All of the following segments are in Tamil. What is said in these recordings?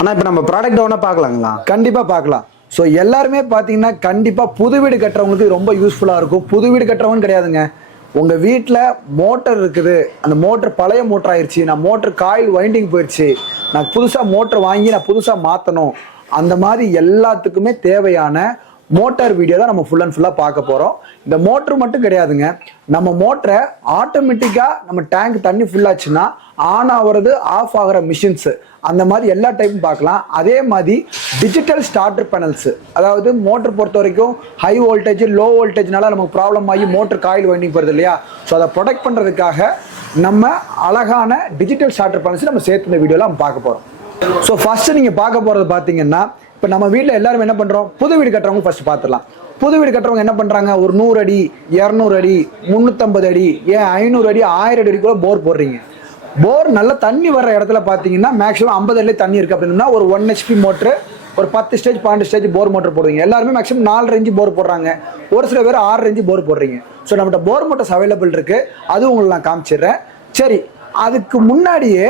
ஆனால் இப்போ நம்ம ப்ராடக்ட் ஒன்றா பார்க்கலாங்களா? கண்டிப்பாக பார்க்கலாம். ஸோ எல்லாருமே பார்த்தீங்கன்னா கண்டிப்பாக புது வீடு கட்டுறவங்களுக்கு ரொம்ப யூஸ்ஃபுல்லாக இருக்கும். புது வீடு கட்டுறவங்க கிடையாதுங்க, உங்கள் வீட்டில் மோட்டர் இருக்குது, அந்த மோட்டர் பழைய மோட்டர் ஆயிடுச்சு, நான் மோட்டர் காயில் வைண்டிங் போயிடுச்சு, நான் புதுசாக மோட்டர் வாங்கி நான் புதுசாக மாற்றணும், அந்த மாதிரி எல்லாத்துக்குமே தேவையான மோட்டார் வீடியோ தான் நம்ம ஃபுல் அண்ட் ஃபுல்லாக பார்க்க போகிறோம். இந்த மோட்டர் மட்டும் கிடையாதுங்க, நம்ம மோட்டரை ஆட்டோமேட்டிக்காக நம்ம டேங்க் தண்ணி ஃபுல்லாச்சுன்னா ஆன் ஆகிறது ஆஃப் ஆகிற மிஷின்ஸு, அந்த மாதிரி எல்லா டைப்பும் பார்க்கலாம். அதே மாதிரி டிஜிட்டல் ஸ்டார்டர் பேனல்ஸு, அதாவது மோட்டர் பொறுத்த வரைக்கும் ஹை வோல்டேஜ் லோ வோல்டேஜ்னால நமக்கு ப்ராப்ளம் ஆகி மோட்டர் காயில் வைண்டிங் வருது இல்லையா, ஸோ அதை ப்ரொடெக்ட் பண்ணுறதுக்காக நம்ம அழகான டிஜிட்டல் ஸ்டார்டர் பேனல்ஸ் நம்ம சேர்த்து இந்த வீடியோவில் நம்ம பார்க்க போகிறோம். ஸோ ஃபஸ்ட்டு நீங்கள் பார்க்க போகிறது பார்த்தீங்கன்னா, இப்போ நம்ம வீட்டில் எல்லாரும் என்ன பண்ணுறோம், புது வீடு கட்டுறவங்க ஃபஸ்ட்டு பார்த்துடலாம். புது வீடு கட்டுறவங்க என்ன பண்ணுறாங்க, ஒரு 100 அடி 200 அடி 350 அடி ஏன் 500 அடி 1000 அடி கூட போர் போடுறீங்க. போர் நல்ல தண்ணி வர்ற இடத்துல பார்த்தீங்கன்னா மேக்ஸிமம் 50 அடியில் தண்ணி இருக்குது அப்படின்னா ஒரு 1 HP மோட்ரு, ஒரு 10 ஸ்டேஜ் 12 ஸ்டேஜ் போர் மோட்டர் போடுவீங்க. எல்லாருமே மேக்ஸிமம் 4 ரேஞ்சு போர் போடுறாங்க, ஒரு சில பேர் 6 ரேஞ்சு போர் போடுறீங்க. ஸோ நம்மகிட்ட போர் மோட்டர்ஸ் அவைலபிள் இருக்குது, அதுவும் உங்களுக்கு நான் காமிச்சிடுறேன். சரி, அதுக்கு முன்னாடியே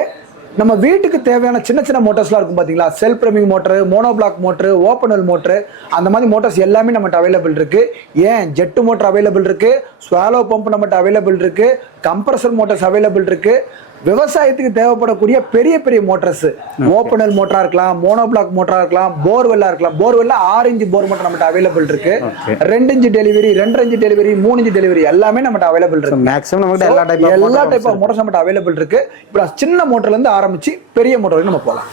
நம்ம வீட்டுக்கு தேவையான சின்ன சின்ன மோட்டர்ஸ்லாம் இருக்கும் பார்த்தீங்களா, self priming motor, monoblock motor, open well motor, அந்த மாதிரி மோட்டர்ஸ் எல்லாமே நம்மகிட்ட அவைலபிள் இருக்குது. ஏன் ஜெட்டு மோட்டர் அவைலபிள் இருக்குது, ஸ்வாலோ பம்ப் நம்மகிட்ட அவைலபிள் இருக்குது, கம்ப்ரஸர் மோட்டர்ஸ் அவைலபிள் இருக்குது. விவசாயத்துக்கு தேவைப்படக்கூடிய பெரிய பெரிய மோட்டர்ஸ், ஓப்பனல் மோட்டரா இருக்கலாம், மோனோபிளாக் மோட்டரா இருக்கலாம், போர்வெல்லா இருக்கலாம். போர்வெல்ல 6 இன்ச் போர் மோட்டர் நம்மகிட்ட அவைலபிள் இருக்கு. 2 inch delivery, 2.5 inch delivery, 3 inch delivery எல்லாமே நம்மகிட்ட அவைலபிள் இருக்கு. மேக்ஸிமம் நம்மகிட்ட எல்லா டைப் ஆஃப் மோட்டர்ஸ் நம்மகிட்ட அவைலபிள் இருக்கு. இப்போ சின்ன மோட்டர்ல இருந்து ஆரம்பிச்சு பெரிய மோட்டர் வரைக்கும் நம்ம போகலாம்.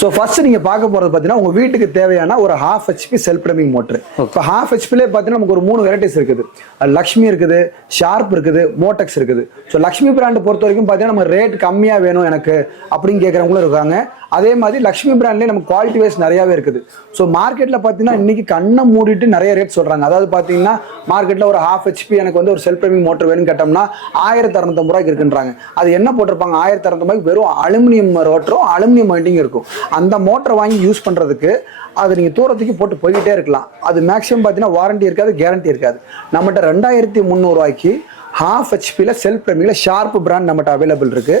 ஸோ ஃபர்ஸ்ட் நீங்க பார்க்க போறது பார்த்தீங்கன்னா, உங்க வீட்டுக்கு தேவையான ஒரு 1/2 HP செல்ஃப் ரம்மிங் மோட்டர். இப்போ 1/2 HPலே பார்த்தீங்கன்னா நமக்கு ஒரு 3 வெரைட்டிஸ் இருக்குது. லக்ஷ்மி இருக்குது, ஷார்ப் இருக்குது, மோட்டெக்ஸ் இருக்குது. ஸோ லக்ஷ்மி பிராண்ட் பொறுத்த வரைக்கும் பார்த்தீங்கன்னா நம்ம ரேட் கம்மியாக வேணும் எனக்கு அப்படின்னு கேட்குறவங்களும் இருக்காங்க. அதே மாதிரி லக்ஷ்மி பிராண்ட்லேயே நமக்கு குவாலிட்டி வைஸ் நிறையாவே இருக்குது. ஸோ மார்க்கெட்டில் பார்த்தீங்கன்னா இன்னைக்கு கண்ணை மூடிட்டு நிறைய ரேட் சொல்கிறாங்க. அதாவது பார்த்தீங்கன்னா மார்க்கெட்டில் ஒரு 1/2 HP எனக்கு வந்து ஒரு செல்ஃப் ரம்மிங் மோட்டர் வேணும்னு கேட்டோம்னா 1650 ரூபாய்க்கு இருக்குன்றாங்க. அது என்ன போட்டிருப்பாங்க, 1650 ரூபாய்க்கு வெறும் அலுமினியம் ரோட்டரும் அலுமினியம் வைண்டிங் இருக்கும். அந்த மோட்டரை வாங்கி யூஸ் பண்ணுறதுக்கு அது நீங்கள் தூரத்துக்கு போட்டு போய்கிட்டே இருக்கலாம். அது மேக்ஸிமம் பார்த்தீங்கன்னா வாரண்டி இருக்காது, கேரண்டி இருக்காது. நம்மகிட்ட 2300 ரூபாய்க்கு 1/2 HPல செல்ஃப் ரம்மிங்ல ஷார்ப் பிராண்ட் நம்மகிட்ட அவைலபிள் இருக்கு.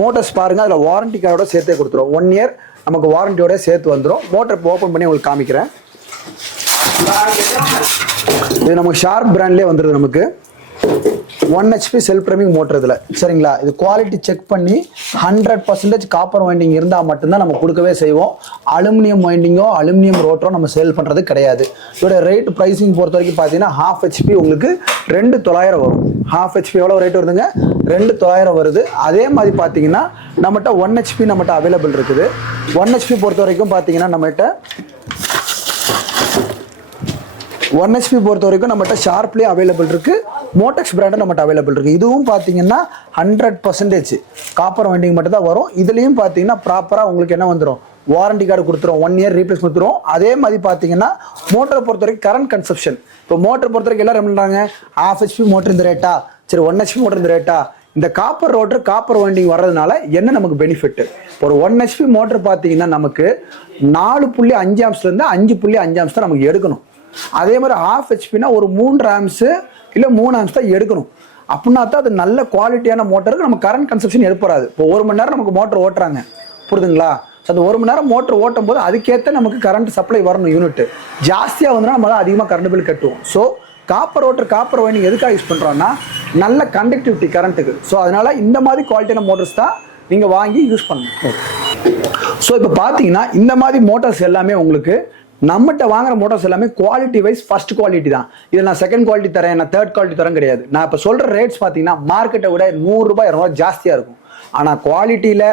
மோட்டர்ஸ் பாருங்க, அதில் வாரண்டி கார்டோட சேர்த்தே கொடுத்துரும். 1 இயர் நமக்கு வாரண்டியோட சேர்த்து வந்துடும். மோட்டர் ஓப்பன் பண்ணி உங்களுக்கு காமிக்கிறேன். இது நமக்கு ஷார்ப் பிராண்ட்லேயே வந்துடுது. நமக்கு 1 HP செல்ஃப் ரம்மிங் மோட்டர் இதில் சரிங்களா. இது குவாலிட்டி செக் பண்ணி 100% காப்பர் வைண்டிங் இருந்தால் மட்டும்தான் நம்ம கொடுக்கவே செய்வோம். அலுமினியம் வைண்டிங்கோ அலுமினியம் ரோட்டரோ நம்ம சேல் பண்ணுறது கிடையாது. இதோட ரேட் ப்ரைஸிங் பொறுத்த வரைக்கும் பார்த்தீங்கன்னா 1/2 HP உங்களுக்கு 2900 வரும். 1/2 HP எவ்வளோ ரேட் வருதுங்க, 2900 வருது. அதே மாதிரி பார்த்தீங்கன்னா நம்மகிட்ட 1 HP நம்மகிட்ட அவைலபிள் இருக்குது. 1 HP பொறுத்த வரைக்கும் பார்த்தீங்கன்னா நம்மகிட்ட 1 HP பொறுத்த வரைக்கும் நம்மகிட்ட ஷார்ப்லேயே அவைலபிள் இருக்கு. மோட்டெக்ஸ் பிராண்டும் நம்மகிட்ட அவைலபிள் இருக்கு. இதுவும் பார்த்தீங்கன்னா 100% காப்பர் வைண்டிங் மட்டும் தான் வரும். இதுலேயும் பார்த்தீங்கன்னா ப்ராப்பராக உங்களுக்கு என்ன வந்துடும், வாரண்டி கார்டு கொடுத்துரும், 1 இயர் ரீப்ளேஸ் கொடுத்துரும். அதே மாதிரி பார்த்தீங்கன்னா மோட்டரை பொறுத்த வரைக்கும் கரண்ட் கன்சப்ஷன், இப்போ மோட்டர் பொறுத்த வரைக்கும் எல்லாரும் என்ன பண்ணுறாங்க, 1/2 HP மோட்டர் இந்த ரேட்டா, சரி 1 HP மோட்டர் இந்த ரேட்டா. இந்த காப்பர் ரோட்டர் காப்பர் வைண்டிங் வர்றதுனால என்ன நமக்கு பெனிஃபிட், ஒரு 1 HP மோட்டர் பார்த்தீங்கன்னா நமக்கு 4.5 ஆம்ஸ்லேருந்து 5.5 ஆம்ஸ் தான் நமக்கு எடுக்கணும். அதே மாதிரி 1/2 HPனா ஒரு 3 ஆம்ஸ் இல்லை 3 ஆம்ஸ் தான் எடுக்கணும். அப்படின்னா தான் அது நல்ல குவாலிட்டியான மோட்டருக்கு நம்ம கரண்ட் கன்சப்ஷன் ஏற்படாது. இப்போ 1 மணி நேரம் நமக்கு மோட்டர் ஓட்டுறாங்க, புரியுதுங்களா. ஸோ அந்த 1 மணி நேரம் மோட்டர் ஓட்டும் போது அதுக்கேற்ற நமக்கு கரண்ட் சப்ளை வரணும். யூனிட் ஜாஸ்தியாக வந்துன்னா நம்ம தான் அதிகமாக கரண்ட் பில் கட்டுவோம். So copper rotor copper winding எதுக்காக யூஸ் பண்ணுறோம்னா நல்ல கண்டக்டிவிட்டி கரண்ட்டுக்கு. ஸோ அதனால இந்த மாதிரி குவாலிட்டியான மோட்டர்ஸ் தான் நீங்கள் வாங்கி யூஸ் பண்ணணும். ஸோ இப்போ பார்த்தீங்கன்னா இந்த மாதிரி மோட்டர்ஸ் எல்லாமே உங்களுக்கு நம்மகிட்ட வாங்குற மோட்டர்ஸ் எல்லாமே குவாலிட்டி வைஸ் ஃபர்ஸ்ட் குவாலிட்டி தான். இதில் நான் செகண்ட் குவாலிட்டி தரேன், நான் தேர்ட் குவாலிட்டி தரேன் கிடையாது. நான் இப்போ சொல்கிற ரேட்ஸ் பார்த்தீங்கன்னா மார்க்கெட்டை விட 100 ரூபாய் 200 ஜாஸ்தியாக இருக்கும். ஆனால் குவாலிட்டியில்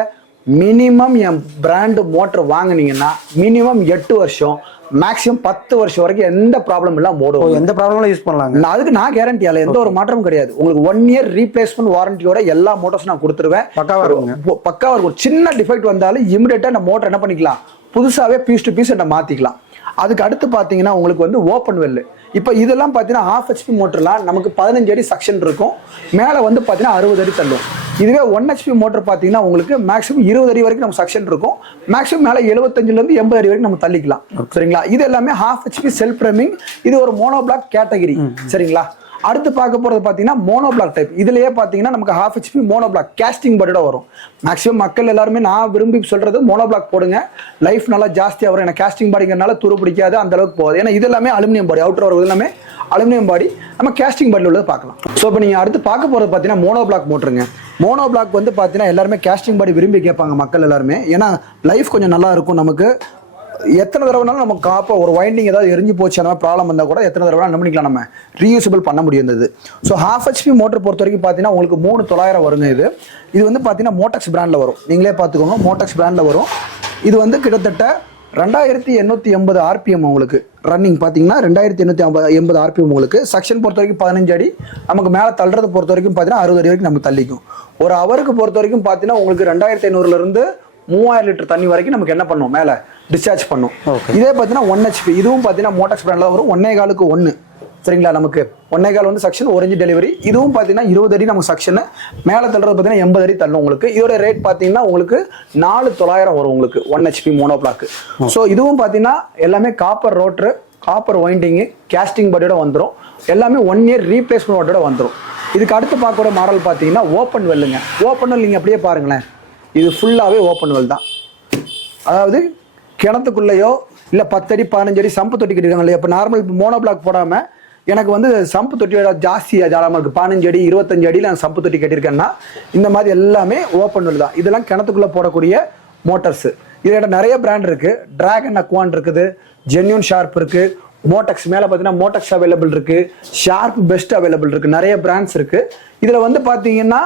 மினிமம் என் பிராண்டு மோட்டர் வாங்கினீங்கன்னா மினிமம் 8 வருஷம் மேக்ஸிமம் 10 வருஷம் வரைக்கும் எந்த ப்ராப்ளம் இல்லாமல் ஓடும். எந்த ப்ராப்ளமும் யூஸ் பண்ணலாம். அதுக்கு நான் கேரண்டி ஆகல, எந்த ஒரு மாற்றமும் கிடையாது. உங்களுக்கு 1 இயர் ரீப்ளேஸ்மெண்ட் வாரண்டியோட எல்லா மோட்டர்ஸும் நான் கொடுத்துருவேன். பக்காவாக இருக்கும். ஒரு சின்ன டிஃபெக்ட் வந்தாலும் இமிடியேட்டாக நம்ம மோட்டர் என்ன பண்ணிக்கலாம், புதுசாகவே பீஸ் டு பீஸ் என்ன மாற்றிக்கலாம். அதுக்கு அடுத்து பார்த்தீங்கன்னா உங்களுக்கு வந்து ஓப்பன் வெல். இப்போ இதெல்லாம் பார்த்தீங்கன்னா 1/2 HP மோட்டர்லாம் நமக்கு 15 அடி சக்ஷன் இருக்கும், மேலே வந்து பார்த்தீங்கன்னா 60 அடி தள்ளும். இதுவே 1 HP மோட்டர் பார்த்தீங்கன்னா உங்களுக்கு மேக்ஸிமம் 20 அடி வரைக்கும் நம்ம சக்ஷன் இருக்கும், மேக்ஸிமம் மேலே 75லேருந்து 80 அடி வரைக்கும் நம்ம தள்ளிக்கலாம். சரிங்களா. இது எல்லாமே 1/2 HP செல்ஃப் ரம்மிங். இது ஒரு மோனோபிளாக் கேட்டகரி. சரிங்களா. அடுத்து பார்க்க போறது பார்த்தீங்கன்னா மோனோபிளாக் டைப். இதுலயே பார்த்தீங்கன்னா நமக்கு ஹாஃப் ஹெச்பி மோனோபிளாக் கேஸ்டிங் பாடியோட வரும். மேக்ஸிமம் மக்கள் எல்லாருமே நான் விரும்பி சொல்றது மோனோபிளாக் போடுங்க, லைஃப் நல்லா ஜாஸ்தியாக வரும். ஏன்னா கேஸ்டிங் பாடிங்கிறனால துரு பிடிக்காது, அந்த அளவுக்கு போகுது. ஏன்னா இது எல்லாமே அலுமினியம் பாடி, அவுட்டர் வரும் எல்லாமே அலுமினியம் பாடி. நம்ம கேஸ்டிங் பாடியில் உள்ளது பார்க்கலாம். ஸோ இப்போ நீங்கள் அடுத்து பார்க்க போகிறது பார்த்தீங்கன்னா மோனோபிளாக் மோட்டருங்க. மோனோபிளாக் வந்து பார்த்தீங்கன்னா எல்லாருமே கேஸ்டிங் பாடி விரும்பி கேட்பாங்க மக்கள் எல்லாருமே. ஏன்னா லைஃப் கொஞ்சம் நல்லா இருக்கும். நமக்கு எத்தனை தடவைனாலும் நம்ம காப்பை ஒரு வைண்டிங் ஏதாவது எரிஞ்சு போச்சு அந்த மாதிரி ப்ராப்ளம் இருந்தால் கூட எத்தனை தடவை என்ன பண்ணிக்கலாம், நம்ம ரீயூசபிள் பண்ண முடியாது. ஸோ ஹாஃப் ஹெச்பி மோட்டர் பொறுத்த வரைக்கும் பார்த்தீங்கன்னா உங்களுக்கு 3900 வருங்க. இது வந்து பார்த்தீங்கன்னா மோட்டக்ஸ் பிராண்டில் வரும். நீங்களே பார்த்துக்கோங்க, மோட்டக்ஸ் பிராண்டில் வரும். இது வந்து கிட்டத்தட்ட 2880 ஆர்பிஎம் உங்களுக்கு ரன்னிங் பார்த்தீங்கன்னா 2880 ஆர்பிஎம் உங்களுக்கு. செக்ஷன் பொறுத்த வரைக்கும் 15 அடி, நமக்கு மேலே தள்ளுறது பொறுத்த வரைக்கும் பார்த்தீங்கன்னா 60 அடி வரைக்கும் நமக்கு தள்ளிக்கும். ஒரு ஹவருக்கு பொறுத்த வரைக்கும் பார்த்தீங்கன்னா உங்களுக்கு 2500 3000 லிட்டர் தண்ணி வரைக்கும் நமக்கு என்ன பண்ணும், மேலே டிஸ்சார்ஜ் பண்ணும். இதே பார்த்தீங்கன்னா 1 ஹெச்பி, இதுவும் பார்த்தீங்கன்னா மோட்டக்ஸ் பிராண்டில் வரும். 1.25க்கு 1 சரிங்களா, நமக்கு 1.25 வந்து செக்ஷன், 1 இன்ச் டெலிவரி. இதுவும் பார்த்தீங்கன்னா 20 அடி நமக்கு செக்ஷன், மேலே தள்ளுறது பார்த்தீங்கன்னா 80 அடி தள்ளும் உங்களுக்கு. இதோட ரேட் பார்த்தீங்கன்னா உங்களுக்கு 4900 வரும் உங்களுக்கு 1 ஹெச்பி மோனோபிளாக். ஸோ இதுவும் பார்த்தீங்கன்னா எல்லாமே copper rotor, copper winding, casting பாடியோட வந்துடும். எல்லாமே 1 இயர் ரீப்ளேஸ்மெண்ட் வாட்டோட வந்துடும். இதுக்கு அடுத்து பார்க்குற மாடல் பார்த்தீங்கன்னா ஓப்பன் வெல்லுங்க. ஓப்பன் வெல் நீங்கள் அப்படியே பாருங்களேன், இது ஃபுல்லாகவே ஓப்பன் வெல் தான். அதாவது கிணத்துக்குள்ளேயோ இல்லை 10 அடி 15 அடி சம்பு தொட்டி கட்டிருக்காங்க இல்லையா. இப்போ நார்மல் இப்போ மோனோபிளாக் போடாமல் எனக்கு வந்து சம்பு தொட்டியோட ஜாஸ்தியாக ஜாலமாக இருக்குது, 15 அடி 25 அடியில் நான் சம்பு தொட்டி கட்டியிருக்கேன்னா இந்த மாதிரி எல்லாமே ஓப்பன் வெல் தான். இதெல்லாம் கிணத்துக்குள்ளே போடக்கூடிய மோட்டர்ஸு. இதோட நிறைய பிராண்ட் இருக்குது. டிராகன் அக்வான் இருக்குது, ஜென்யூன் ஷார்ப் இருக்குது, மோட்டக்ஸ் மேலே பார்த்தீங்கன்னா மோட்டக்ஸ் அவைலபிள் இருக்குது, ஷார்ப் பெஸ்ட் அவைலபிள் இருக்குது, நிறைய பிராண்ட்ஸ் இருக்குது. இதில் வந்து பார்த்தீங்கன்னா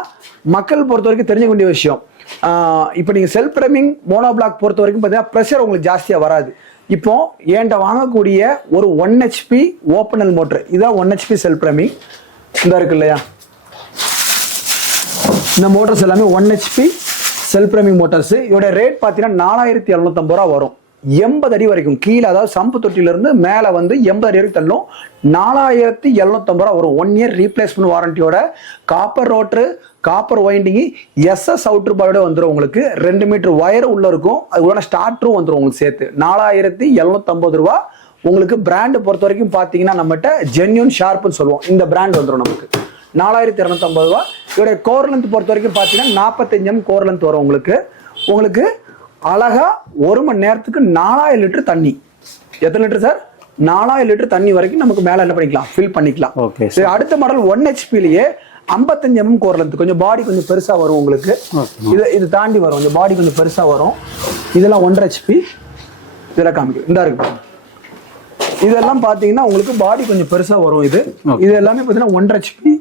மக்கள் பொறுத்த வரைக்கும் தெரிஞ்சுக்க வேண்டிய விஷயம், இப்போ நீங்கள் செல்ஃப் ப்ரைமிங் மோனோபிளாக் பொறுத்த வரைக்கும் பார்த்தீங்கன்னா ப்ரெஷர் உங்களுக்கு ஜாஸ்தியாக வராது. இப்போ என்கிட்ட வாங்கக்கூடிய ஒரு 1 ஹெச்பி ஓப்பனல் மோட்டர், இதான் 1 ஹெச்பி செல்ஃப் ப்ரைமிங் இந்த இருக்கு இல்லையா. இந்த மோட்டர்ஸ் எல்லாமே 1 ஹெச்பி செல்ஃப் ப்ரைமிங் மோட்டர்ஸ். இதோட ரேட் பார்த்தீங்கன்னா 4750 வரும். 80 அடி வரைக்கும் கீழே, அதாவது சம்பு தொட்டிலிருந்து மேலே வந்து 80 அடி வரைக்கும் தள்ளும். 4750 வரும். 1 இயர் ரீப்ளேஸ்மெண்ட் வாரண்டியோட, copper rotor, copper winding, SS outer பாயோட வந்துடும் உங்களுக்கு. 2 மீட்டர் வயர் உள்ள இருக்கும், அது கூட ஸ்டார்டரும் வந்துடும் உங்களுக்கு சேர்த்து. 4750 உங்களுக்கு. பிராண்டு பொறுத்த வரைக்கும் பார்த்தீங்கன்னா நம்மகிட்ட ஜென்யூன் ஷார்ப்னு சொல்லுவோம், இந்த பிராண்ட் வந்துடும் நமக்கு. 4250 இதோடைய கோர் லென்த் பொறுத்த வரைக்கும் பார்த்தீங்கன்னா 45 mm கோர் லென்த் வரும் உங்களுக்கு. உங்களுக்கு அழகா 1 மணி நேரத்துக்கு 4000 லிட்டர் தண்ணி. எத்தனை லிட்டர் சார்? 4000 லிட்டர் தண்ணி வரைக்கும் நமக்கு மேல என்ன பண்ணிக்கலாம், ஃபில் பண்ணிக்கலாம். சரி, அடுத்த மாடல் 1 ஹெச்பிலேயே 55 mm கோர் லென்த், கொஞ்சம் பாடி கொஞ்சம் பெருசா வரும் உங்களுக்கு. இது தாண்டி வரும், கொஞ்சம் பாடி கொஞ்சம் பெருசா வரும். இதெல்லாம் 1.5 ஹெச்பி. இதெல்லாம் காமிக்கும், இந்த இருக்கு. இதெல்லாம் பாத்தீங்கன்னா உங்களுக்கு பாடி கொஞ்சம் பெருசா வரும். இது எல்லாமே பாத்தீங்கன்னா 1.5 ஹெச்பி.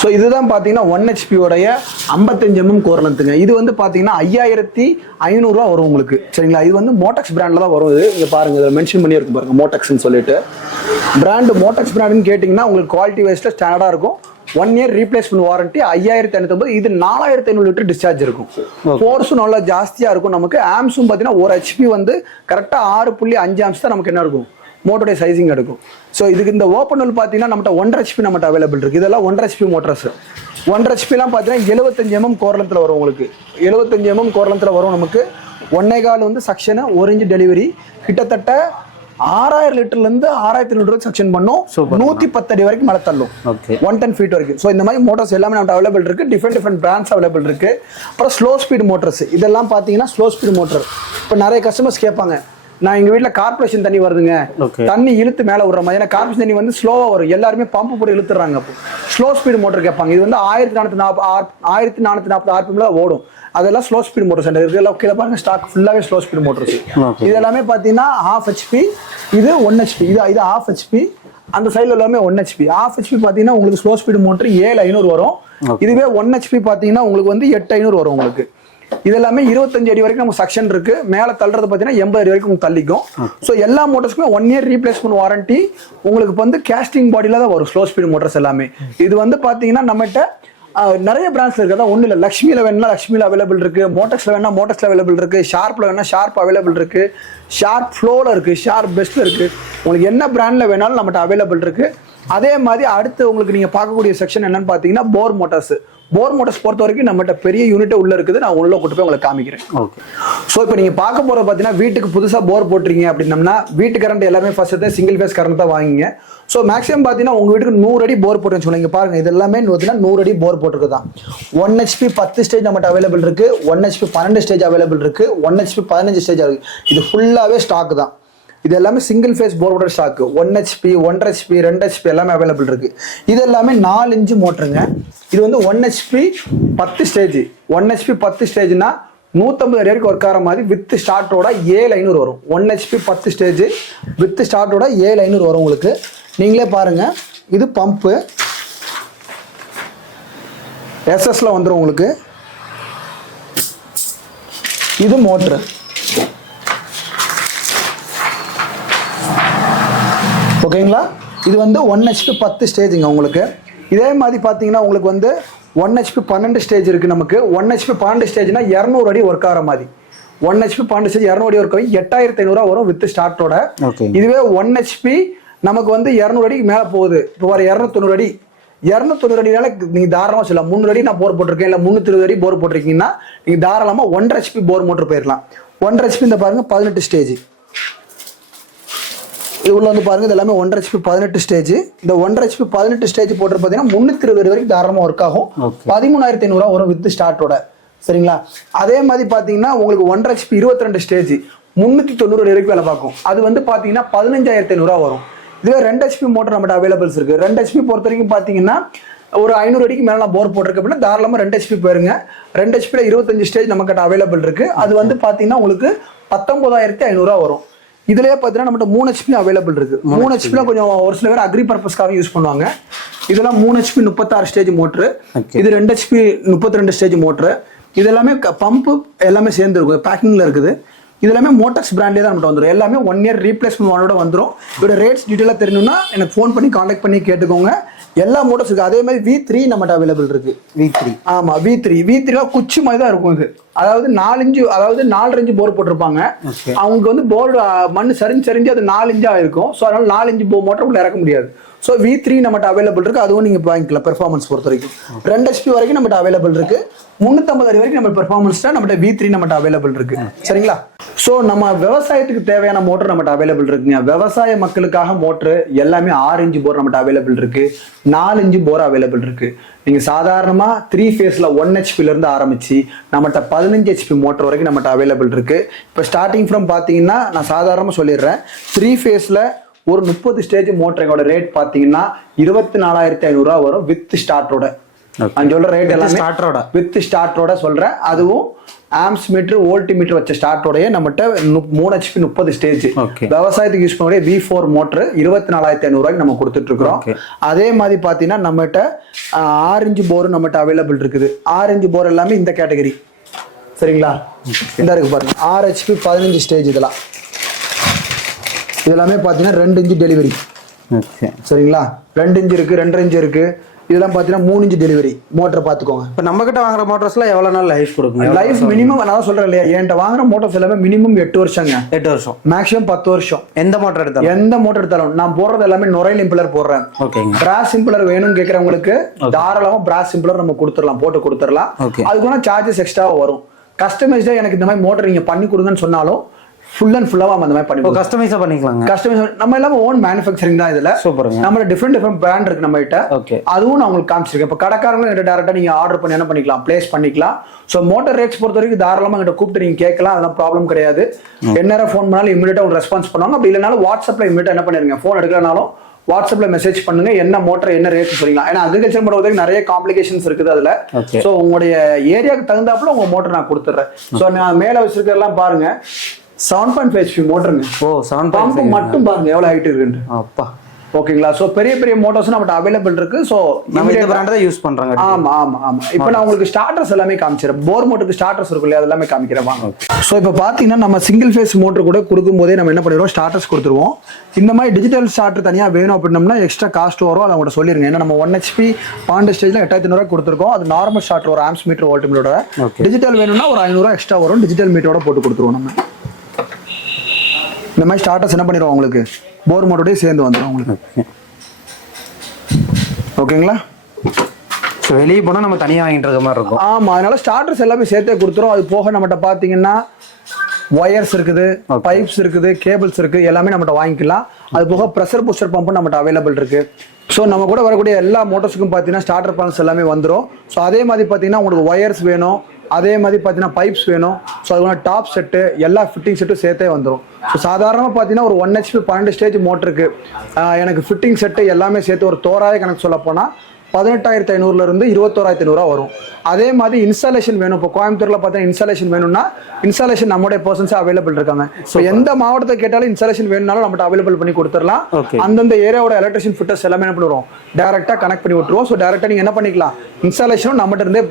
ஸோ இதுதான் பார்த்தீங்கன்னா 1 ஹெச்பியோடைய 55 mm கோர் லென்த்துங்க. இது வந்து பார்த்தீங்கன்னா 5500 வரும் உங்களுக்கு சரிங்களா. இது வந்து மோட்டக்ஸ் பிராண்டில் தான் வரும். இது இங்கே பாருங்க, இதில் மென்ஷன் பண்ணி இருக்கும் பாருங்க, மோட்டக்ஸ்ன்னு சொல்லிட்டு. பிராண்டு மோட்டக்ஸ் பிராண்டுன்னு கேட்டிங்கன்னா உங்களுக்கு குவாலிட்டி வைஸில் ஸ்டாண்டர்டாக இருக்கும். 1 இயர் ரீப்ளேஸ்மெண்ட் வாரண்டி, 5550. இது 4500 லிட்டர் டிஸ்சார்ஜ் இருக்கும். ஃபோர்ஸும் நல்லா ஜாஸ்தியாக இருக்கும் நமக்கு. ஆம்ஸும் பார்த்தீங்கன்னா 1 ஹெச்பி வந்து கரெக்டாக 6.5 ஆம்ஸ் தான் நமக்கு என்ன இருக்கும், மோட்டருடைய சைசிங் எடுக்கும். ஸோ இதுக்கு இந்த ஓப்பன் வெல் பார்த்தீங்கன்னா நம்மகிட்ட 1.5 ஹெச்பி நம்மகிட்ட அவைலபிள் இருக்குது. இதெல்லாம் 1.5 ஹெச்பி மோட்டர்ஸ். 1.5 ஹெச்பிலாம் பார்த்தீங்கன்னா 75 mm கோர் லென்த்தில் வரும் உங்களுக்கு. 75 mm கோர் லென்த்தில் வரும் நமக்கு. 1.25 வந்து செக்ஷனு, 1 இன்ச் டெலிவரி. கிட்டத்தட்ட 6000 லிட்டர்லேருந்து 6200 லிட்டர் செக்ஷன் பண்ணும். 110 அடி வரைக்கும் மேலே தள்ளும், 110 ஃபீட் வரைக்கும். ஸோ இந்த மாதிரி மோட்டர்ஸ் எல்லாமே நம்மகிட்ட அவைலபிள் இருக்குது. டிஃப்ரெண்ட் பிராண்ட்ஸ் அவைலபிள் இருக்குது. அப்புறம் ஸ்லோ ஸ்பீட் மோட்டர்ஸ், இதெல்லாம் பார்த்தீங்கன்னா ஸ்லோ ஸ்பீட் மோட்டர். இப்போ நிறைய கஸ்டமர்ஸ் கேட்பாங்க, நான் எங்க வீட்டுல கார்பரேஷன் தண்ணி வருதுங்க, தண்ணி இழுத்து மேல விடுற மாதிரி. ஏன்னா கார்பரேஷன் தண்ணி வந்து ஸ்லோவா வரும், எல்லாருமே பம்பு போட்டு இழுத்துறாங்க. அப்போ ஸ்லோ ஸ்பீட் மோட்டர் கேட்பாங்க. இது வந்து 1440 ஆர்பிஎம்ல ஓடும். அதெல்லாம் ஸ்லோ ஸ்பீட் மோட்டர் சென்டர் இருக்கு. எல்லாம் கீழே பாருங்க, ஸ்டாக் ஃபுல்லாவே ஸ்லோ ஸ்பீட் மோட்டர்ஸ். இது எல்லாமே பாத்தீங்கன்னா 1/2 ஹெச்பி. இது 1 ஹெச்பி. இது 1/2 ஹெச்பி. அந்த சைடுல எல்லாமே 1 ஹெச்பி. 1/2 ஹெச்பி பாத்தீங்கன்னா உங்களுக்கு ஸ்லோ ஸ்பீட் மோட்டர் 7500 வரும். இதுவே 1 ஹெச்பி பாத்தீங்கன்னா உங்களுக்கு வந்து 8500 வரும் உங்களுக்கு. இது எல்லாமே 25 அடி வரைக்கும் நமக்கு செக்ஷன் இருக்கு. மேல தள்ளுறது பாத்தீங்கன்னா 80 அடி வரைக்கும் தள்ளிக்கும். ஸோ எல்லா மோட்டர்ஸ்க்குமே 1 இயர் ரீப்ளேஸ்மெண்ட் வாரண்டி உங்களுக்கு வந்து கேஸ்டிங் பாடியில தான் வரும் ஸ்லோ ஸ்பீட் மோட்டர்ஸ் எல்லாமே. இது வந்து பாத்தீங்கன்னா நம்மகிட்ட நிறைய பிராண்ட்ஸ் இருக்கு. அதான் ஒண்ணு இல்லை, லக்ஷ்மியில வேணா லக்ஷ்மியில அவைலபிள் இருக்கு, மோட்டக்ஸ்ல வேணா மோட்டக்ஸ்ல அவைலபிள் இருக்கு, ஷார்ப்ல வேணா ஷார்ப் அவைலபிள் இருக்கு, ஷார்ப் ஃப்ளோல இருக்கு, ஷார்ப் பெஸ்ட்ல இருக்கு. உங்களுக்கு என்ன பிராண்ட்ல வேணாலும் நம்மகிட்ட அவைலபிள் இருக்கு. அதே மாதிரி அடுத்து உங்களுக்கு நீங்க பார்க்கக்கூடிய செக்ஷன் என்னன்னு பாத்தீங்கன்னா போர் மோட்டார்ஸ். போர் மோட்டர்ஸ் பொறுத்த வரைக்கும் நம்மகிட்ட பெரிய யூனிட்டே உள்ள இருக்குது. நான் உள்ள கூட்டு போய் உங்களுக்கு காமிக்கிறேன். ஓகே. ஸோ இப்போ நீங்க பார்க்க போறது பார்த்தீங்கன்னா வீட்டுக்கு புதுசா போர் போட்டுறீங்க அப்படின்னம்னா வீட்டு கரண்ட் எல்லாமே ஃபர்ஸ்ட் சிங்கிள் ஃபேஸ் கரண்ட் தான் வாங்கிங்க. ஸோ மேக்ஸிமம் பார்த்தீங்கன்னா உங்க வீட்டுக்கு 100 அடி போர் போட்டுன்னு சொல்லுங்க. பாருங்க இது எல்லாமே பார்த்தீங்கன்னா 100 அடி போர் போட்டுருக்குதான். 1 HP 10 ஸ்டேஜ் நம்மகிட்ட அவைலபிள் இருக்கு. 1 HP 12 ஸ்டேஜ் அவைலபிள் இருக்கு. 1 HP 15 ஸ்டேஜ் இருக்கு. இது ஃபுல்லாவே ஸ்டாக் தான். இது எல்லாமே single phase bore motor stock. 1 HP 1.5 HP 2 HP எல்லாமே அவைலபிள் இருக்கு. இது எல்லாமே 4 இன்ச் மோட்டருங்க. இது வந்து 1 HP 10 ஸ்டேஜ். 1 HP 10 ஸ்டேஜ்னா 150 அடி வரைக்கும் ஒர்க் ஆகிற மாதிரி வித் ஸ்டார்ட்டோட 7500 வரும். 1 HP 10 ஸ்டேஜ் வித் ஸ்டார்ட்டோட 7500 வரும் உங்களுக்கு. நீங்களே பாருங்க. இது பம்பு எஸ்எஸ்ல வந்துடும் உங்களுக்கு. இது மோட்ரு. ஓகேங்களா? இது வந்து 1 HP 10 ஸ்டேஜுங்க உங்களுக்கு. இதே மாதிரி பார்த்தீங்கன்னா உங்களுக்கு வந்து 1 HP 12 ஸ்டேஜ் இருக்கு நமக்கு. 1 HP 12 ஸ்டேஜ்னா 200 அடி ஒர்க் ஆகிற மாதிரி. 1 HP 12 ஸ்டேஜ் 200 அடி ஒர்க் ஆகி 8500 வரும் வித் ஸ்டார்ட்டோட. இதுவே 1 HP நமக்கு வந்து 200 அடிக்கு மேலே போகுது. இப்போ வர 290 அடி 290 அடினால நீங்க தாராளமாக சொல்லலாம் 300 அடி நான் போர் போட்டிருக்கேன், இல்லை 320 அடி போர் போட்டிருக்கீங்கன்னா நீங்க தாராளமாக 1.5 HP போர் மோட்டர் போயிடலாம். 1.5 HP இந்த பாருங்க 18 ஸ்டேஜ். இது உள்ள வந்து பாருங்க இது எல்லாமே 1.5 HP 18 ஸ்டேஜ். இந்த 1.5 HP 18 ஸ்டேஜ் போட்டு பார்த்தீங்கன்னா 320 அடி வரைக்கும் தாராளமாக ஒர்க் ஆகும். 13500 வரும் வித் ஸ்டார்ட்டோட. சரிங்களா? அதே மாதிரி பார்த்தீங்கன்னா உங்களுக்கு 1.5 HP 22 ஸ்டேஜ் 390 அடி வரைக்கும் வேலை பார்க்கும். அது வந்து பார்த்தீங்கன்னா 15500 வரும். இதுவே 2 HP மோட்டர் நம்மகிட்ட அவைலபிள்ஸ் இருக்கு. 2 HP பொறுத்த வரைக்கும் பார்த்தீங்கன்னா ஒரு 500 அடிக்கு மேலே நான் போர் போட்டிருக்கேன் அப்படின்னா தாராளமாக 2 HP போயிருங்க. 2 HP 25 ஸ்டேஜ் நம்மகிட்ட அவைலபிள் இருக்கு. அது வந்து பார்த்தீங்கன்னா உங்களுக்கு 19500 வரும். இதுலயே பார்த்தீங்கன்னா நம்மகிட்ட 3 HP அவைலபிள் இருக்கு. 3 HP கொஞ்சம் ஒரு சில பேர் அக்ரி பர்பஸ்க்காக யூஸ் பண்ணுவாங்க. இதெல்லாம் 3 HP 36 ஸ்டேஜ் மோட்ரு. இது 2 HP 32 ஸ்டேஜ் மோட்ரு. இது எல்லாமே பம்பு எல்லாமே சேர்ந்து இருக்கும், பேக்கிங்ல இருக்குது. இது எல்லாமே மோட்டர்ஸ் பிராண்டே தான் நம்மகிட்ட வந்துடும். எல்லாமே 1 இயர் ரீப்ளேஸ்மெண்ட் வாரண்டோட வந்துடும். இதோட ரேட்ஸ் டீட்டெயிலாக தெரியணும்னா எனக்கு ஃபோன் பண்ணி கான்டாக்ட் பண்ணி கேட்டுக்கோங்க. எல்லா மோட்டர்ஸ் இருக்கு. அதே மாதிரி V3 நம்மகிட்ட அவைலபிள் இருக்கு. V3 ஆமா V3 குச்சி மாதிரி தான் இருக்கும். இது அதாவது 4 இன்ச்சு, அதாவது 4 இன்ச்சு போர் போட்டிருப்பாங்க. அவங்களுக்கு வந்து போர் மண் சரிஞ்சு அது 4 இன்ச்சா இருக்கும். ஸோ அதனால 4 இன்ச்சு மோட்டர் உள்ள இறக்க முடியாது. ஸோ V3 நம்மகிட்ட அவைலபிள் இருக்கு. அதுவும் நீங்க வாங்கிக்கலாம் பெர்ஃபார்மன்ஸ் பொறுத்த வரைக்கும். 2 HP வரைக்கும் நம்மகிட்ட அவைலபிள் இருக்கு. 350 அடி வரைக்கும் நம்ம பெர்ஃபார்மன்ஸ் தான் நம்மகிட்ட V3 நம்மகிட்ட அவைலபிள் இருக்கு. சரிங்களா? ஸோ நம்ம விவசாயத்துக்கு தேவையான மோட்டர் நம்மகிட்ட அவைலபிள் இருக்குங்க. விவசாய மக்களுக்காக மோட்டர் எல்லாமே 6 இன்ச்சு போர் நம்மகிட்ட அவைலபிள் இருக்கு. 4 இன்ச்சு போர் அவைலபிள் இருக்கு. நீங்க சாதாரணமா 3 ஃபேஸ்ல 1 HP இருந்து ஆரம்பிச்சு நம்மகிட்ட 15 HP மோட்டர் வரைக்கும் நம்மகிட்ட அவைலபிள் இருக்கு. இப்போ ஸ்டார்டிங் ஃப்ரம் பாத்தீங்கன்னா நான் சாதாரணமா சொல்லிடுறேன். 3 ஃபேஸ்ல ஒரு 30 ஸ்டேஜ் மோட்டரோட ரேட் பாத்தீங்கன்னா 24500 வரும் வித் ஸ்டார்ட்டோட. நான் சொல்ற ரேட் எல்லாம் ஸ்டார்ட்டரோட வித் ஸ்டார்ட்டரோட சொல்றேன். அதுவும் ஆம்ஸ் மீட்டர் வோல்ட் மீட்டர் வச்ச ஸ்டார்ட்டோடய நம்மகிட்ட 3 HP 30 ஸ்டேஜ் விவசாயத்துக்கு யூஸ் பண்ணக்கூடிய V4 மோட்டர் 24500 நம்ம கொடுத்துட்டு இருக்கிறோம். அதே மாதிரி பாத்தீங்கன்னா நம்மகிட்ட 6 இன்ச்சு போர் நம்மகிட்ட அவைலபிள் இருக்குது. 6 இன்ச்சு போர் எல்லாமே இந்த கேட்டகரி. சரிங்களா? இந்த இருக்கு பாருங்க 6 HP 15 ஸ்டேஜ். இதெல்லாமே பார்த்தீங்கன்னா 2 இன்ச்சு டெலிவரி. சரிங்களா? 2 இன்ச்சு இருக்கு, 2.5 இன்ச்சு இருக்கு. இதெல்லாம் பார்த்தீங்கன்னா 3 இன்ச்சு டெலிவரி மோட்டர் பார்த்துக்கோங்க. இப்போ நம்ம கிட்ட வாங்குற மோட்டர்ஸ்லாம் எவ்வளோ நாள் லைஃப் கொடுக்குங்க? லைஃப் மினிமம் நான் சொல்றேன் இல்லையா, என்கிட்ட வாங்குற மோட்டர்ஸ் எல்லாமே மினிமம் 8 வருஷங்க. 8 வருஷம் மேக்ஸிமம் 10 வருஷம். எந்த மோட்டர் எடுத்தாலும் நான் போடுறது எல்லாமே நுரையில் இம்பலர் போடுறேன். ஓகேங்க. பிராஸ் இம்பலர் வேணும்னு கேட்கறவங்களுக்கு தாராளமா பிராஸ் இம்பலர் நம்ம கொடுத்துடலாம், போட்டு கொடுத்துடலாம். அதுக்கு சார்ஜஸ் எக்ஸ்ட்ரா வரும். கஸ்டமைஸ்டா எனக்கு இந்த மாதிரி மோட்டர் நீங்க பண்ணி கொடுங்கன்னு சொன்னாலும் ஃபுல் அண்ட் ஃபுல்லாக அந்த மாதிரி பண்ணி கஸ்டமைஸா பண்ணிக்கலாங்க. கஸ்டமைஸ் நம்ம எல்லாமே ஓன் மேனுஃபேக்சரிங் தான். இதுல சூப்பருங்க. நம்ம டிஃப்ரெண்ட் பிராண்ட் இருக்கு நம்ம கிட்ட. ஓகே. அதுவும் நான் உங்களுக்கு காமிச்சிருக்கேன். இப்போ கடைக்காரங்களும் டேரக்டா நீங்க ஆர்டர் பண்ணி என்ன பண்ணிக்கலாம், பிளேஸ் பண்ணிக்கலாம். ஸோ மோட்டர் ரேட்ஸ் பொறுத்த வரைக்கும் தாராளமாக கிட்ட கூப்பிட்டு நீங்க கேட்கலாம். அதெல்லாம் ப்ராப்ளம் கிடையாது. என்ன ஃபோன் பண்ணாலும் இமீடியட்டா உங்களுக்கு ரெஸ்பான்ஸ் பண்ணுவாங்க. அப்படி இல்லைனாலும் வாட்ஸ்அப்ல இமீடியட்டா என்ன பண்ணிருங்க, ஃபோன் எடுக்கலனாலும் வாட்ஸ்அப்ல மெசேஜ் பண்ணுங்க, என்ன மோட்டர் என்ன ரேட் சொல்லிக்கலாம். ஏன்னா அக்ரிகல்ச்சர் பொறுத்தவரைக்கும் நிறைய காம்ப்ளிகேஷன்ஸ் இருக்குது அதுல. ஸோ உங்களுடைய ஏரியாவுக்கு தகுந்தாப்புல உங்க மோட்டர் நான் கொடுத்துட்றேன். ஸோ நான் மேல வச்சிருக்கிறதெல்லாம் பாருங்க 7.5 HP மோட்டருங்க. ஓ 7.5 பம்ப் மட்டும் பாருங்க எவ்வளவு ஹைட் இருக்குன்னு. அப்பா. ஓகேங்களா? சோ பெரிய பெரிய மோட்டர்ஸ் நம்மகிட்ட அவைலபிள் இருக்கு. சோ நம்ம இந்த பிராண்ட் தான் யூஸ் பண்றாங்க. ஆமா ஆமா ஆமா. இப்போ நான் உங்களுக்கு ஸ்டார்டர்ஸ் எல்லாமே காமிக்கிறேன். போர் மோட்டருக்கு ஸ்டார்டர்ஸ் இருக்கு இல்லையா, அதெல்லாமே காமிக்கிறேன் வாங்க. சோ இப்போ பாத்தீங்கன்னா நம்ம சிங்கிள் ஃபேஸ் மோட்டர் கூட கொடுக்கும் போதே நம்ம என்ன பண்ணிடுவோம், ஸ்டார்டர்ஸ் கொடுத்துருவோம். இந்த மாதிரி டிஜிட்டல் ஸ்டார்டர் தனியா வேணும் அப்படின்னம்னா எக்ஸ்ட்ரா காஸ்ட் வரும். அதை உங்கள்கிட்ட சொல்லிருங்க. ஏன்னா நம்ம 1 HP 12 ஸ்டேஜ்ல 8500 கொடுத்துருக்கோம். அது நார்மல் ஸ்டார்டர் ஒரு ஆம்ஸ் மீட்டர் வோல்ட் மீட்டரோட. டிஜிட்டல் வேணும்னா ஒரு 500 எக்ஸ்ட்ரா வரும். டிஜிட்டல் மீட்டரோட போட்டு கொடுத்துருவோம். நம்ம இந்த மாதிரி ஸ்டார்டர்ஸ் என்ன பண்ணிடுவோம் உங்களுக்கு போர் மோட்டரோடய சேர்ந்து வந்துடும் உங்களுக்கு. ஓகேங்களா? ஸோ வெளியே போனால் நம்ம தனியாக வாங்கிட்டு இருக்க மாதிரி இருக்கும். ஆமாம், அதனால ஸ்டார்டர்ஸ் எல்லாமே சேர்த்தே கொடுத்துரும். அது போக நம்மகிட்ட பார்த்தீங்கன்னா ஒயர்ஸ் இருக்குது, பைப்ஸ் இருக்குது, கேபிள்ஸ் இருக்கு, எல்லாமே நம்மகிட்ட வாங்கிக்கலாம். அது போக ப்ரெஷர் பூஸ்டர் பம்பும் நம்மகிட்ட அவைலபிள் இருக்கு. ஸோ நம்ம கூட வரக்கூடிய எல்லா மோட்டர்ஸுக்கும் பார்த்தீங்கன்னா ஸ்டார்டர் பேனல்ஸ் எல்லாமே வந்துடும். ஸோ அதே மாதிரி பார்த்தீங்கன்னா உங்களுக்கு ஒயர்ஸ் வேணும், அதே மாதிரி பார்த்தீங்கன்னா பைப்ஸ் வேணும். ஸோ அதுக்கான டாப் செட்டு எல்லா ஃபிட்டிங் செட்டும் சேர்த்தே வந்துடும். ஸோ சாதாரணமாக பார்த்தீங்கன்னா ஒரு 1 HP 12 ஸ்டேஜ் மோட்டருக்கு எனக்கு ஃபிட்டிங் செட்டு எல்லாமே சேர்த்து ஒரு தோராய கணக்கு சொல்ல போனால் 18,500 21,500 வரும். அதே மாதிரி இன்ஸ்டாலேஷன் வேணும். இப்போ கோயம்புத்தூர்ல பார்த்தீங்கன்னா இன்ஸ்டாலேஷன் வேணும்னா இன்ஸ்டாலேஷன் நம்மளுடைய பர்சன்ஸ் அவைலபிள் இருக்காங்க. ஸோ எந்த மாவட்டத்தை கேட்டாலும் இன்ஸ்டாலேஷன் வேணும்னாலும் நம்மகிட்ட அவைலபிள் பண்ணி கொடுத்துடலாம். அந்தந்த ஏரியாவோட எலக்ட்ரிஷியன் ஃபிட்டர்ஸ் எல்லாமே என்ன பண்ணுவோம், டேரக்டா கனெக்ட் பண்ணி விட்டுருவோம். ஸோ டேரக்டா நீங்க என்ன பண்ணிக்கலாம், இன்ஸ்டாலேஷனும் நம்மகிட்ட இருந்தே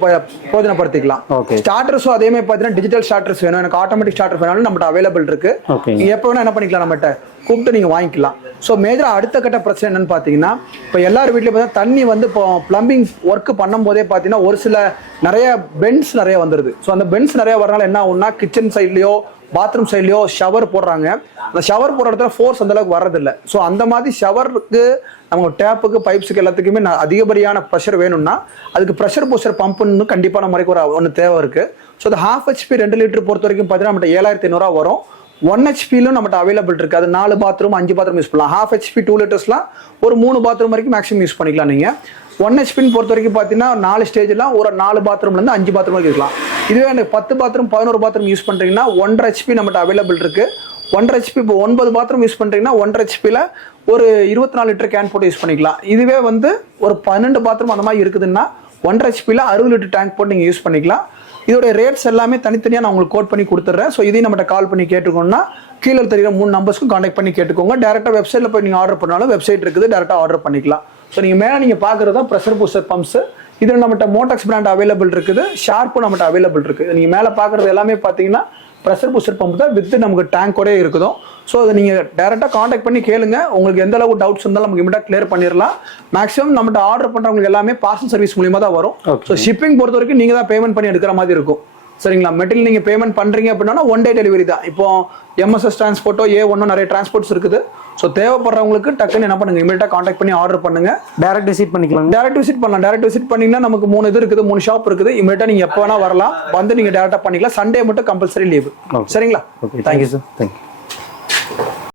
பிரயோஜனப்படுத்திக்கலாம். ஸ்டார்டர்ஸும் அதே மாதிரி பார்த்தீங்கன்னா டிஜிட்டல் ஸ்டார்டர்ஸ் வேணும், எனக்கு ஆட்டோமேட்டிக் ஸ்டார்டர் வேணாலும் நம்மகிட்ட அவைலபிள் இருக்கு. நீங்க எப்போ வேணா என்ன பண்ணிக்கலாம், நம்மகிட்ட கூப்பிட்டு நீங்க வாங்கிக்கலாம். ஸோ மேஜரா அடுத்த கட்ட பிரச்சனை என்னன்னு பார்த்தீங்கன்னா, இப்போ எல்லார் வீட்லயும் பார்த்தீங்கன்னா தண்ணி வந்து இப்போ பிளம்பிங் ஒர்க் பண்ணும் போதே பார்த்தீங்கன்னா ஒரு சில நிறைய பெண்ட்ஸ் நிறைய வந்துருது. ஸோ அந்த பெண்ட்ஸ் நிறைய வரனால என்ன ஆகும்னா, கிச்சன் சைட்லயோ பாத்ரூம் சைட்லயோ ஷவர் போடுறாங்க. அந்த ஷவர் போடுற இடத்துல ஃபோர்ஸ் அந்த அளவுக்கு வர்றதில்லை. ஸோ அந்த மாதிரி ஷவருக்கு நம்ம டேப்புக்கு பைப்ஸுக்கு எல்லாத்துக்குமே அதிகப்படியான ப்ரெஷர் வேணும்னா அதுக்கு ப்ரெஷர் பூஸ்டர் பம்புன்னு கண்டிப்பாக நம்ம ஒரு ஒன்று தேவை இருக்கு. ஸோ அது 1/2 HP 2 லிட்டர் பொறுத்த வரைக்கும் பார்த்தீங்கன்னா நம்மகிட்ட 7,500 வரும். 1 HPலும் நம்மகிட்ட அவைலபிள் இருக்கு. அது 4 பாத்ரூம் 5 பாத்ரூம் யூஸ் பண்ணலாம். 1/2 HP 2 லிட்டர்ஸ்லாம் ஒரு 3 பாத்ரூம் வரைக்கும் மேக்ஸிமம் யூஸ் பண்ணிக்கலாம். நீங்க 1 HP பொறுத்த வரைக்கும் பார்த்தீங்கன்னா 4 ஸ்டேஜ்லாம் ஒரு 4 பாத்ரூம்லேருந்து 5 பாத்ரூம் வரைக்கும் இருக்கலாம். இதுவே எனக்கு 10 பாத்ரூம் 11 பாத்ரூம் யூஸ் பண்ணுறீங்கன்னா 1.5 HP நம்மகிட்ட அவைலபிள் இருக்கு. 1.5 HP இப்போ 9 பாத்ரூம் யூஸ் பண்ணுறீங்கன்னா 1.5 HPல ஒரு 24 லிட்டர் கேன் போட்டு யூஸ் பண்ணிக்கலாம். இதுவே வந்து ஒரு 12 பாத்ரூம் அந்த மாதிரி இருக்குதுன்னா 1.5 HPல 60 லிட்டர் டேங்க் போட்டு நீங்கள் யூஸ் பண்ணிக்கலாம். இதோட ரேட்ஸ் எல்லாமே தனித்தனியாக நான் உங்களுக்கு கோட் பண்ணி கொடுத்துட்றேன். ஸோ இதையும் நம்மகிட்ட கால் பண்ணி கேட்டுக்கோங்கன்னா கீழே தெரியுற 3 நம்பர்ஸ்க்கும் கான்டாக்ட் பண்ணி கேட்டுக்கோங்க. டேரெக்டாக வெப்சைட்டில் போய் நீங்கள் ஆர்டர் பண்ணாலும் வெப்சைட் இருக்குது, டேரெக்டாக ஆர்டர் பண்ணிக்கலாம். ஸோ நீங்கள் மேலே நீங்கள் பார்க்குறது தான் ப்ரெஷர் பூஸ்டர் பம்ப்ஸ். இதில் நம்மகிட்ட மோட்டாக்ஸ் பிராண்ட் அவைலபிள் இருக்குது, ஷார்ப்பும் நம்மகிட்ட அவைலபிள் இருக்குது. நீங்கள் மேலே பார்க்குறது எல்லாமே பார்த்தீங்கன்னா ப்ரெஷர் பூஸ்டர் பம்ப் தான் வித் நமக்கு டேங்கோட இருக்குதோ. ஸோ அதை நீங்கள் டேரெக்டாக காண்டாக்ட் பண்ணி கேளுங்க. உங்களுக்கு எந்த அளவுக்கு டவுட்ஸ் இருந்தாலும் நமக்கு இமீடியட்டாக கிளியர் பண்ணிடலாம். மேக்ஸிமம் நம்மகிட்ட ஆர்டர் பண்ணுறவங்களுக்கு எல்லாமே பார்சல் சர்வீஸ் மூலியமாக தான் வரும். ஸோ ஷிப்பிங் பொறுத்த வரைக்கும் நீங்கள் தான் பேமெண்ட் பண்ணி எடுக்கிற மாதிரி இருக்கும். சரிங்களா, மெட்டீரியல் நீங்கள் பேமெண்ட் பண்ணுறீங்க அப்படின்னா 1 டே டெலிவரி தான். இப்போ MSS டிரான்ஸ்போர்ட்டோ A1 நிறைய டிரான்ஸ்போர்ட்ஸ் இருக்குது. ஸோ தேவைப்படுறவங்களுக்கு டக்குன்னு என்ன பண்ணுங்க, இமீடியட்டாக காண்டாக்ட் பண்ணி ஆர்டர் பண்ணுங்க. டேரக்ட் விசிட் பண்ணிக்கலாம். டேரக்ட் விசிட் பண்ணலாம். டேரக்ட் விசிட் பண்ணீங்கன்னா நமக்கு 3 இது இருக்குது, 3 ஷாப் இருக்குது. இமீடியட்டாக நீங்கள் எப்போ வேணா வரலாம், வந்து நீங்கள் டேரக்டாக பண்ணிக்கலாம். சண்டே மட்டும் கம்பல்சரி லீவு. சரிங்களா, தேங்க்யூ சார். தேங்க்யூ.